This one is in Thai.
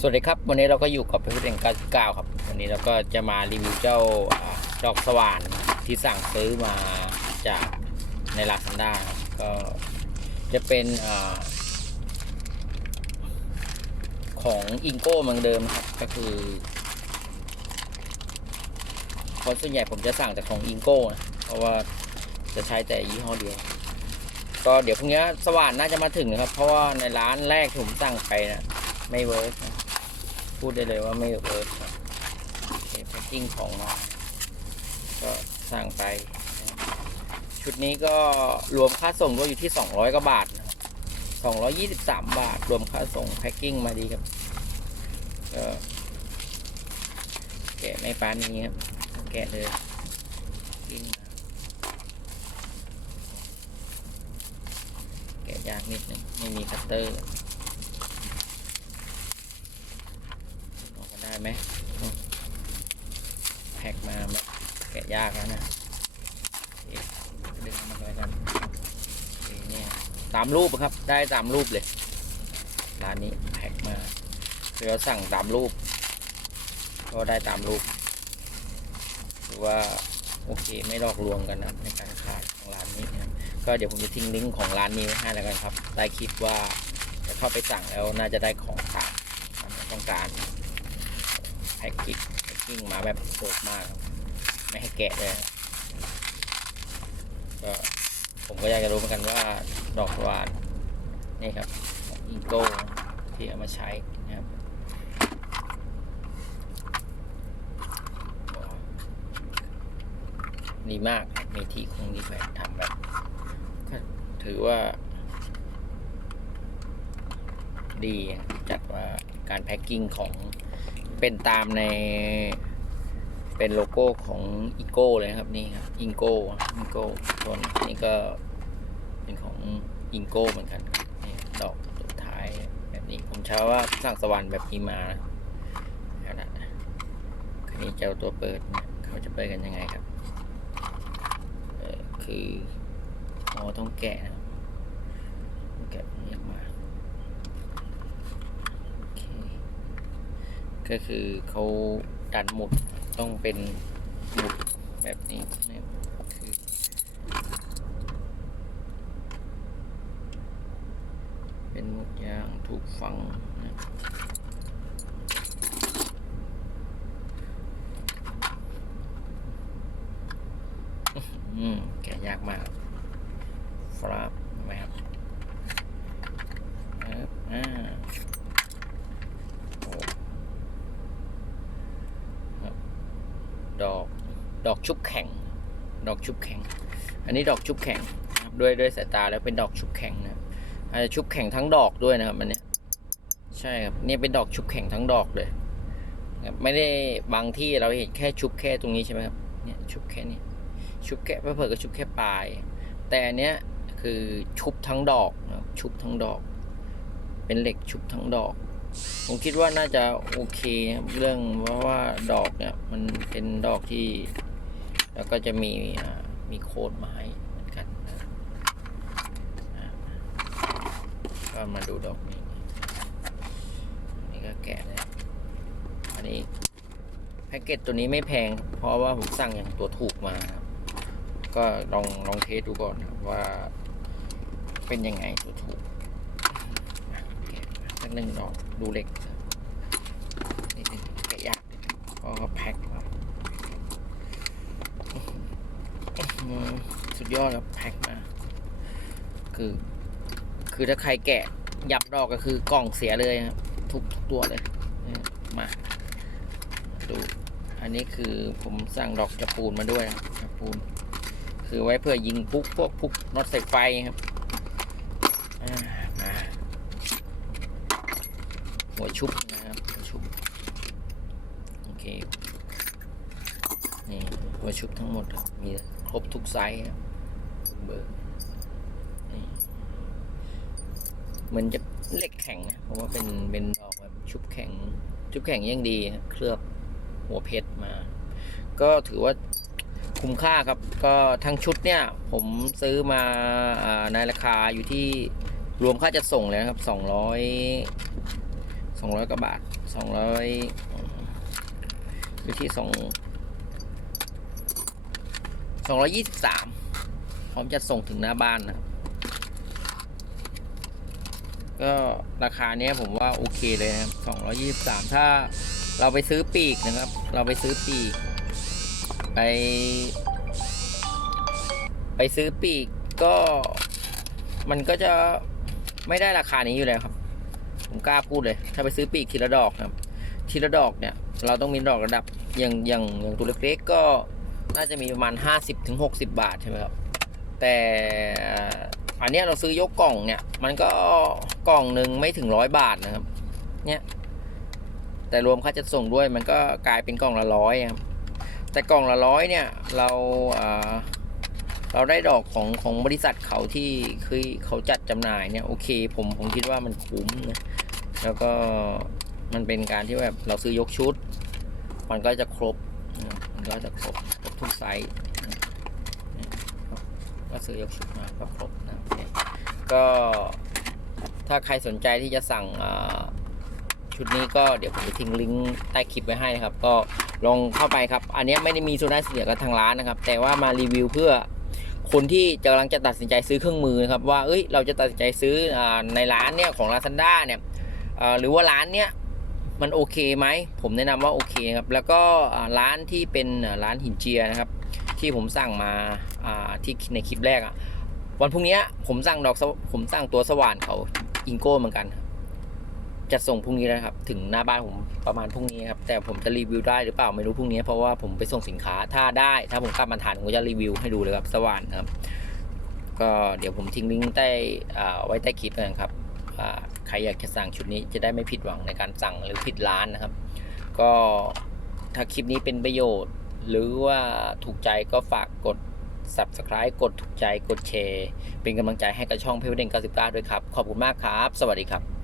สวัสดีครับ วันนี้เราก็อยู่กับพี่พุทธเอง99ครับ วันนี้เราก็จะมารีวิวเจ้าดอกสว่านที่สั่งซื้อมาจากในลาซ a ด้าครับก็จะเป็นอของอิงโก้เหมือนเดิมครับ ก็คือเพราะส่วนใหญ่ผมจะสั่งแต่ของอิงโก้นะเพราะว่าจะใช้แต่ยี่ห้อเดียวก็เดี๋ยวพรุ่งนี้สว่านน่าจะมาถึงนะครับ เพราะว่าในร้านแรกที่ผมสั่งไปนะไม่เวิร์กนะ พูดได้เลยว่าไม่เวิร์กครับแพ็คกิ้งของมาก็สั่งไป ชุดนี้ก็รวมค่าส่งด้วยอยู่ที่ 200กว่าบาทนะครับ223 บาท รวมค่าส่งแพ็คกิ้งมาดีครับก็แกะไม่ปานนี้ครับ แกะเลยกิ้งมาแกะยากนิดนึงไม่มีคัตเตอร์ ออกมา ได้ไหมแพ็กมาแกะยากแล้วนะเดึงมาเลยกันเนี่ยตามรูปครับ ได้ตามรูปเลย ร้านนี้แพ็กมาเดี๋ยวสั่งตามรูป ก็ได้ตามรูปถือว่า โอเคไม่หลอกลวงกันนะในการขายของร้านนี้นะครับก็เดี๋ยวผมจะทิ้งลิงก์ของร้านนี้ไว้ให้แล้วกันครับได้คลิปว่าจะเข้าไปสั่งแล้วน่าจะได้ของตามความต้องการ แพ็กกิ้งแพ็กกิ้งมาแบบโหดมาก ไม่ให้แกะเลยก็ผมก็อยากจะรู้เหมือนกันว่าดอกสวานนี่ครับอีโก้ที่เอามาใช้นะครับดีมากมีที่คงดีแฝงทำแบบก็ถือว่า ดีจัดว่าการแพ็กกิ้งของ เป็นตามในเป็นโลโก้ของอีโก้เลยครับนี่ครับอิงโก้อิงโก้ส่วนนี้ก็เป็นของอิงโก้เหมือนกันนี่ดอกสุดท้ายแบบนี้ผมเชื่อว่าสั่งสวรรค์แบบนี้มาขนาดนะคันนี้เจ้าตัวเปิดเขาจะเปิดกันยังไงครับคืออ๋อต้องแกะนะครับต้องแกะนี้ออกมา โอเค ก็คือเขาดันหมุดต้องเป็นหมุดแบบนี้นะคือเป็นหมุดยางถูกฝังนะอืมแกะยากมากฟราบไหมครับครับอ่า ดอก ดอกชุบแข็ง ดอกชุบแข็ง อันนี้ดอกชุบแข็งครับด้วยด้วยสายตาแล้วเป็นดอกชุบแข็งนะครับอาจจะชุบแข็งทั้งดอกด้วยนะครับอันเนี้ยใช่ครับเนี่ยเป็นดอกชุบแข็งทั้งดอกเลยครับไม่ได้บางที่เราเห็นแค่ชุบแค่ตรงนี้ใช่ไหมครับเนี่ยชุบแค่นี้ ชุบแค่เพื่อๆก็ชุบแค่ปลาย แต่อันเนี้ยคือชุบทั้งดอกนะครับชุบทั้งดอก เป็นเหล็กชุบทั้งดอก ผมคิดว่าน่าจะโอเคครับเรื่องเพราะว่าดอกเนี่ยมันเป็นดอกที่ แล้วก็จะมีมีโคดไม้เหมือนกันนะครับก็มาดูดอกนี้นี่ก็แกะเลยอันนี้แพ็กเกจตัวนี้ไม่แพง เพราะว่าผมสั่งอย่างตัวถูกมาครับ ก็ลองลองเทสดูก่อนว่าเป็นยังไงตัวถูกสักหนึ่งดอกดูเล็กนิดนึงแกะยากเพราะเขาแพ็คมาอื้อหือ สุดยอดครับแพ็คมา คือ คือถ้าใครแกะยับดอกก็คือกล่องเสียเลยครับทุกทุกตัวเลยมาดูอันนี้คือผมสั่งดอกจะปูนมาด้วยนะครับปูน คือไว้เพื่อยิงพุกพวกพุกน็อตใสายไฟครับมาหัวชุบนะครับหัวชุบโอเคนี่หัวชุบทั้งหมดครับมี ครบทุกไซส์ครับเบอร์เหมือนจะเหล็กแข็งนะเพราะว่าเป็นเป็นดอกแบบชุบแข็ง ชุบแข็งยังดี เคลือบหัวเพชรมา ก็ถือว่าคุ้มค่าครับ ก็ทั้งชุดเนี่ย ผมซื้อมาในราคาอยู่ที่รวมค่าจัดส่งเลยนะครับ 200สองร้อยกว่าบาทสองร้อยอยู่ที่ สองร้อยยี่สิบสามพร้อมจะส่งถึงหน้าบ้านนะก็ราคาเนี้ยผมว่าโอเคเลยนะครับสองร้อยี่สิบสามถ้าเราไปซื้อปีกนะครับ เราไปซื้อปีก ไป ไปซื้อปีกก็มันก็จะไม่ได้ราคานี้อยู่แล้วครับ ผมกล้าพูดเลย ถ้าไปซื้อปีกทีละดอกนะครับ ทีละดอกเนี่ย เราต้องมีดอกระดับอย่างอย่างอย่างตัวเล็กๆก็ น่าจะมีประมาณ50ถึงบาทใช่ไหมครับ แต่อันเนี้ยเราซื้อยกกล่องเนี่ย มันก็กล่องหนึ่งไม่ถึงร้อยบาทนะครับ เนี่ย แต่รวมค่าจัดส่งด้วยมันก็กลายเป็นกล่องละร้อยครับ แต่กล่องละร้อยเนี่ยเราเราได้ดอกของของบริษัทเขาที่คือเขาจัดจำหน่ายเนี่ยโอเคผมผมคิดว่ามันคุ้มนะแล้วก็มันเป็นการที่แบบเราซื้อยกชุด มันก็จะครบมันก็จะครบ ทุกไซส์ก็ซื้อยกชุดมาก็ครบนะก็ถ้าใครสนใจที่จะสั่งชุดนี้ก็เดี๋ยวผมจะทิ้งลิงก์ใต้คลิปไว้ให้นะครับ ก็ลองเข้าไปครับ อันนี้ไม่ได้มีส่วนได้เสียกับทางร้านนะครับ แต่ว่ามารีวิวเพื่อคนที่กำลังจะตัดสินใจซื้อเครื่องมือนะครับว่าเอ้ยเราจะตัดสินใจซื้อในร้านเนี่ยของ Lazada เนี่ยหรือว่าร้านเนี้ย มันโอเคไหม ผมแนะนำว่าโอเคครับ แล้วก็ร้านที่เป็นร้านหินเจียนะครับ ที่ผมสั่งมาที่ในคลิปแรกอะวันพรุ่งนี้ผมสั่งดอกผมสั่งตัวสว่านเขาอิงโก้เหมือนกันจะส่งพรุ่งนี้แล้วครับ ถึงหน้าบ้านผมประมาณพรุ่งนี้ครับ แต่ผมจะรีวิวได้หรือเปล่าไม่รู้พรุ่งนี้ เพราะว่าผมไปส่งสินค้าถ้าได้ถ้าผมกลับมาทานผมก็จะรีวิวให้ดูเลยครับสว่านครับ ก็เดี๋ยวผมทิ้งลิงก์ใต้ไว้ใต้คลิปนะครับ ใครอยากจะสั่งชุดนี้จะได้ไม่ผิดหวังในการสั่งหรือผิดร้านนะครับ ก็ถ้าคลิปนี้เป็นประโยชน์ หรือว่าถูกใจก็ฝากกด subscribe กดถูกใจกดแชร์เป็นกำลังใจให้กับช่องเพจเด่น99 ด้วยครับ ขอบคุณมากครับ สวัสดีครับ